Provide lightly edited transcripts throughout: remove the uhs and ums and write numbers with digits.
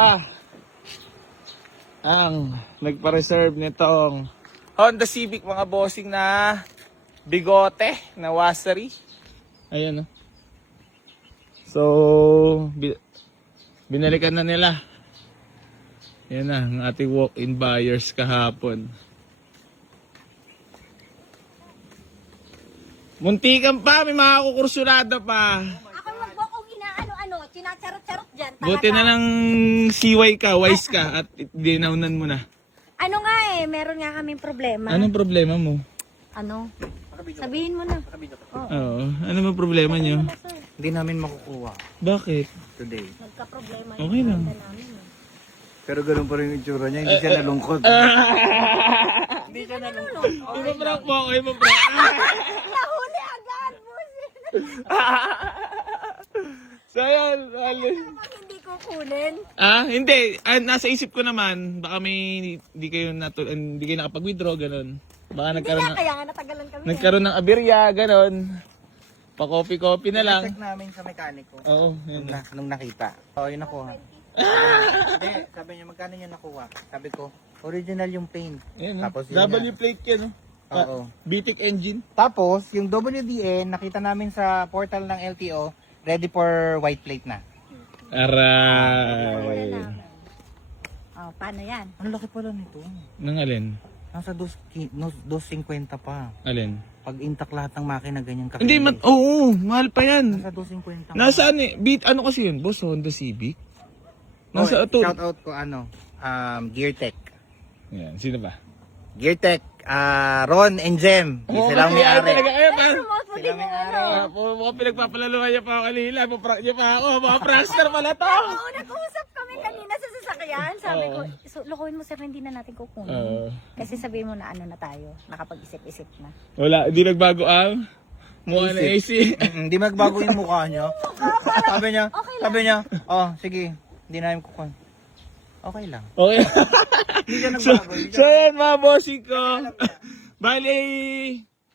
sila ang nagpa-reserve nitong Honda Civic mga bossing na bigote na wassery. Ayan o. So, binalikan na nila. Yan na, ang ating walk-in buyers kahapon. Muntikan pa, may mga kukursulada pa. Ako magbokong inaano-ano, sinacharot-charot dyan. Buti na lang siway ka, wise ka, at dinaunan mo na. Ano nga meron nga kaming problema. Anong problema mo? Ano? Sabihin mo na. Oo, ano ba problema nyo? Hindi namin makukuha Bakit? today. Nagka-problema Okay lang. ganda namin. Pero ganun pa rin yung itsura niya, hindi siya nalungkot. Hindi ka nalulong. Ipaprank mo ako, ipaprank. Nahuli agad, busin. So yun, Bakit hindi kukunin? hindi. Nasa isip ko naman, baka may hindi kayo nakapag-withdraw, ganun. Baka Hindi nga, kaya nga natagalan kami. nagkaroon ng aberya, ganun. Pa-coffee-coffee na lang. Check namin sa mekaniko. Oo, yun. Nung nakita. Oo, yun nakuha. Hindi, sabi niya, magkano niya nakuha? Sabi ko, original yung paint. Yun, Tapos yun W plate yan, no? Oo. BTEC engine. Tapos, yung WDN, nakita namin sa portal ng LTO, ready for white plate na. Aray. Oh, paano yan? Ang laki pala nito. Nang alin? Nasa 250 pa. Alin? Pag intact lahat ng makina, ganyan kakili. Hindi, oo, mahal pa yan. Nasa 250 pa. Nasaan eh? Ano kasi yun? Boss, Honda Civic? Nasa ito. Shout out ko Geartech. Yan, sino ba? Geartech, Ron and Jem. Sila ang may-ari. Talaga kayo pa. Promote mo din yung ano. Mukhang pinagpapalaluhan niya pa ako kanila. Paprank niya pa ako. Mga prankster pala to. Oo, nag-uusap kami kanina sa sasakyan. Sabi ko, so, lokohin mo sir, hindi na natin kukunin. Oo. Kasi sabihin mo na ano na tayo, nakapag-isip-isip na. Wala, hindi nagbago ang mukha na AC. Hindi magbago yung mukha niya. Sabi niya, oh, sige, hindi namin kukuha. Okay lang. Okay. Hindi siya nagbago. So yan mga bossing ko. Bali,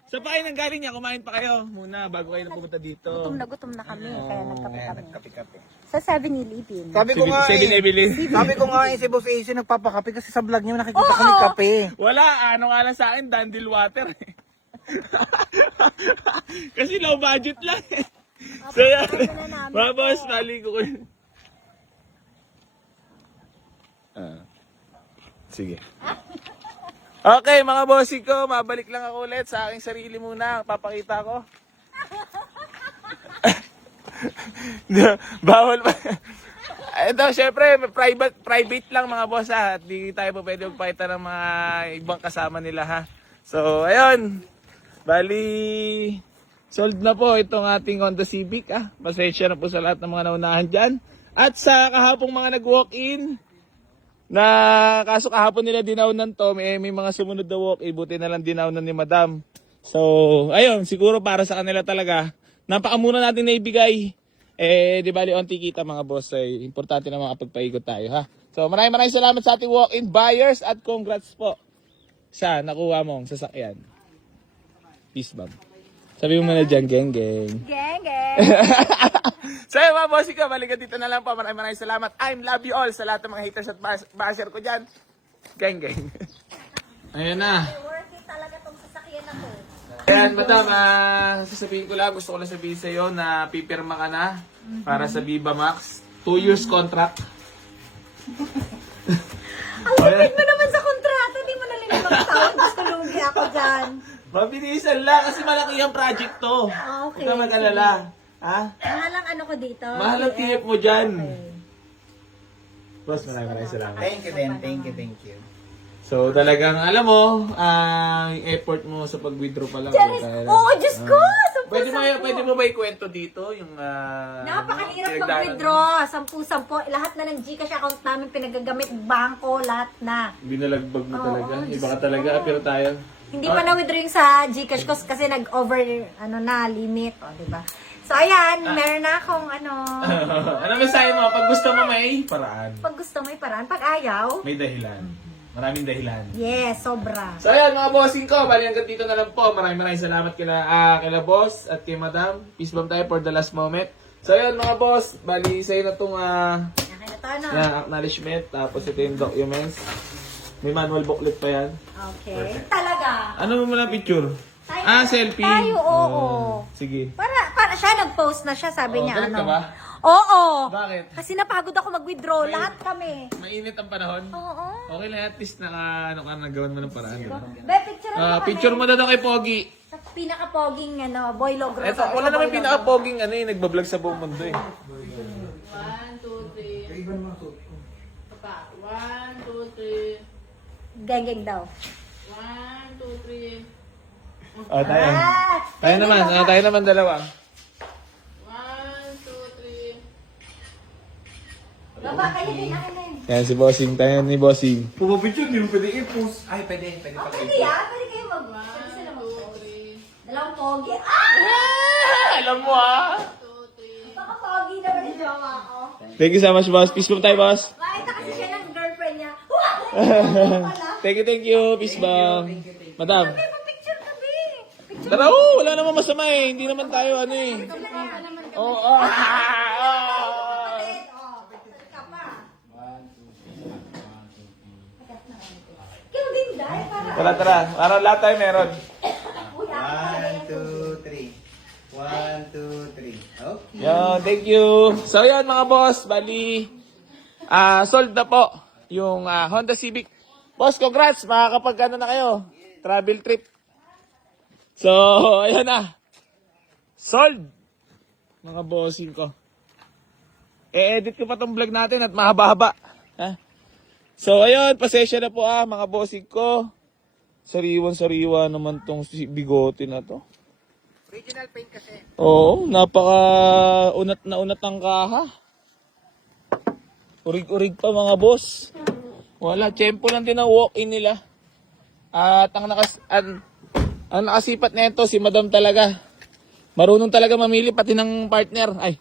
sa pa kayo nang galing niya, kumain pa kayo muna bago kayo na pumunta dito. Gutom na kami, kaya nagkape kami. Nagkape-kape. Sa 7-Eleven. Sabi ko nga sabi ko nga si Boss AC nagpapakape kasi sa vlog niya nakikita kami kape. Wala, ano nga lang sa akin, dandel water. Kasi low budget lang. So yan, mga boss, bali ko kayo. Sige. Okay mga bossing ko, mabalik lang ako ulit sa aking sarili muna. Papakita ko. Bawal pa. Ito, syempre, private lang mga boss ha. Hindi tayo pa pwede magpakita ng mga ibang kasama nila ha. So, ayun. Bali, sold na po itong ating Honda Civic ah. Pasensya na po sa lahat ng mga naunahan dyan. At sa kahapong mga nag-walk-in, na kaso kahapon nila dinawnan to, may mga sumunod na walk, buti na lang dinawnan ni Madam. So, ayun, siguro para sa kanila talaga, napakamuna natin na ibigay. Di bali onti kita mga boss, ay importante na makapagpaikot tayo ha. So, maraming salamat sa ating walk-in buyers at congrats po sa nakuha mong sasakyan. Peace bomb. Sabi mo muna dyan, geng. Geng. So yun mga bossing ko, balikan dito na lang po. Maraming salamat. I love you all sa lahat ng mga haters at basher ko dyan. Geng. Ayan na. Worth it talaga tong sasakyan na to. Ayan, madam, sasabihin ko lang, gusto ko lang sabihin sa iyo na pipirma ka na para sa Viva Max. 2 years contract. Ang lupit mo naman sa kontrata, di mo na limang taon. Gusto lugi ako dyan. Mabilisan lang kasi malaki yung project to. Okay. Huwag ka mag-alala. Ha? Mahal ang ano ko dito. Mahal ang tip mo dyan. Boss, maraming salamat. Thank you din, thank you. So talagang alam mo, yung effort mo sa pag-withdraw pa lang. Charis! Oo, Diyos ko! Pwede mo ba ikwento dito yung Napakahirap pinagdaanan mo? mag-withdraw. 10-10. Lahat na ng Gcash account namin pinagagamit. Bangko, lahat na. Binalagbag mo talaga. Oo, Iba ka talaga, pero tayo. Hindi pa na-withdraw yung sa Gcash ko kasi nag-over, limit. O, diba? So, ayan. Meron na akong Ano mensahe mo? Pag gusto mo may paraan. Pag gusto may paraan. Pag ayaw, May dahilan. Maraming dahilan. yes, sobra. So ayan mga bossing ko, bali hanggang dito na lang po. Maraming salamat kila boss at kay madam. Peace bomb tayo for the last moment. So ayan mga boss, bali sa'yo na itong Akin na ano? Yan, acknowledgement. Tapos ito yung documents. May manual booklet pa yan. Okay. Talaga. Ano mo muna picture? Tayo- Selfie. tayo, oo. Sige. Para siya, nag-post na siya, sabi Oo, niya, galit ano. ka ba? Oo. Bakit? Kasi napagod ako mag-withdraw, lahat kami. Mainit ang panahon. Oo. Okay lang, at least nagawan mo ng paraan. Diba? Be, picture mo kami. Picture mo na daw kay Pogi. Sa pinaka-poging, boy logro. Eto, wala naman pinaka-poging nagbablog sa buong mundo eh. 1, 2, 3. Papa, 1, 2, 3. Geng-geng daw. 1, 2, 3. Tayo. Ah, Tayo naman dalawa. 1, 2, 3. Baba, kayo din, akin na yun. Yan si Bossing, tayo ni Bossing. Pupapicture, hindi mo pwede i-post. Ay, pwede pa. Pwede pwede kayo mag... Pwede sila 1, mag-post. 2, 3. Dalawang pogi. Ah! Alam mo ah! 2, 3. Baka pogi naman yung jowa ko. Thank you so much, boss. Peace bomb tayo, boss. Makita kasi siya ng girlfriend niya. Wow! Thank you. Peace bomb. Madam. Picture kami. Picture Tara, wala naman masama eh. Hindi naman tayo eh. Oo, ulit. Oh, ka pa. Ikaw din, Day. Tara. Para lahat tayo meron. Uy, ako. 1, 2, 3. 1, 2, 3. Okay. Yan, thank you. So yan mga boss, bali, sold na po yung Honda Civic. Boss, congrats, makakapag na kayo. Travel trip. So, ayan na. Sold. Mga bossing ko. E-edit ko pa tong vlog natin at mahaba-haba. Ha? So, ayun, pasensya na po mga bossing ko. Sariwan-sariwa naman tong bigote na to. Original paint kasi. Oo, napaka unat na unat ang kaha. Urig-urig pa mga boss. Wala, tiyempo lang din ang walk-in nila. At ang nakasipat na ito, si Madam talaga. Marunong talaga mamili pati ng partner. Ay,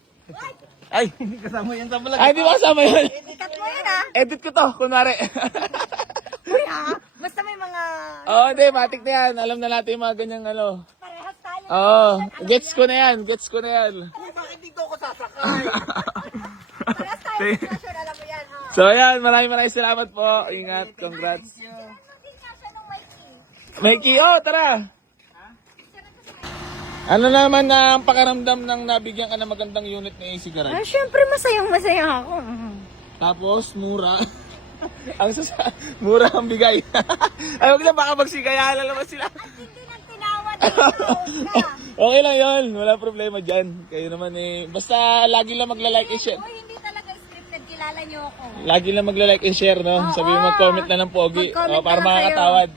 Hindi kasama yan sa vlog. ay, di ba kasama yun? Ikat mo yan, ha? Edit ko to, kunwari. Uy, ha? Basta may mga... Oo, hindi, matik na yan. Alam na natin yung mga ganyang Parehas tayo. Oo, gets ko na yan. Bakit dito ako sasakay? Parehas tayo. Sure, alam mo yan, ha? So, ayan, maraming salamat po. Ingat, congrats. Hindi nga siya nung Mikey. Mikey, tara. Ano naman na ang pakaramdam ng nabigyan ka ng magandang unit na AC garage? Syempre masayang-masaya ako. Tapos, mura. Mura ang bigay. Ay, wag na, baka magsigayalan naman sila. Hindi nang tinawad dito. Okay lang yon, wala problema dyan. Kayo naman basta lagi lang magla-like and share. Uy, hindi talaga scripted. Kilala niyo ako. Lagi lang magla-like and share, no? Sabi mo, mag-comment na ng pogi. Mag-comment Para na lang kayo. makakatawad.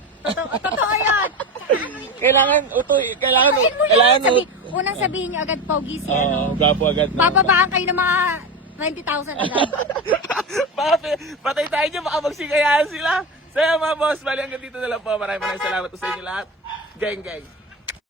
Totoo yan. Kailangan Sabihin mo yan. Unang sabihin niyo agad, Pogi, si gapo agad. Bababaan kayo ng mga 20,000 agad. Patay tayo dyan, baka magsigayahan sila. So, mga boss, bali hanggang dito na lang po. Maraming salamat po sa inyo lahat. Gang, gang.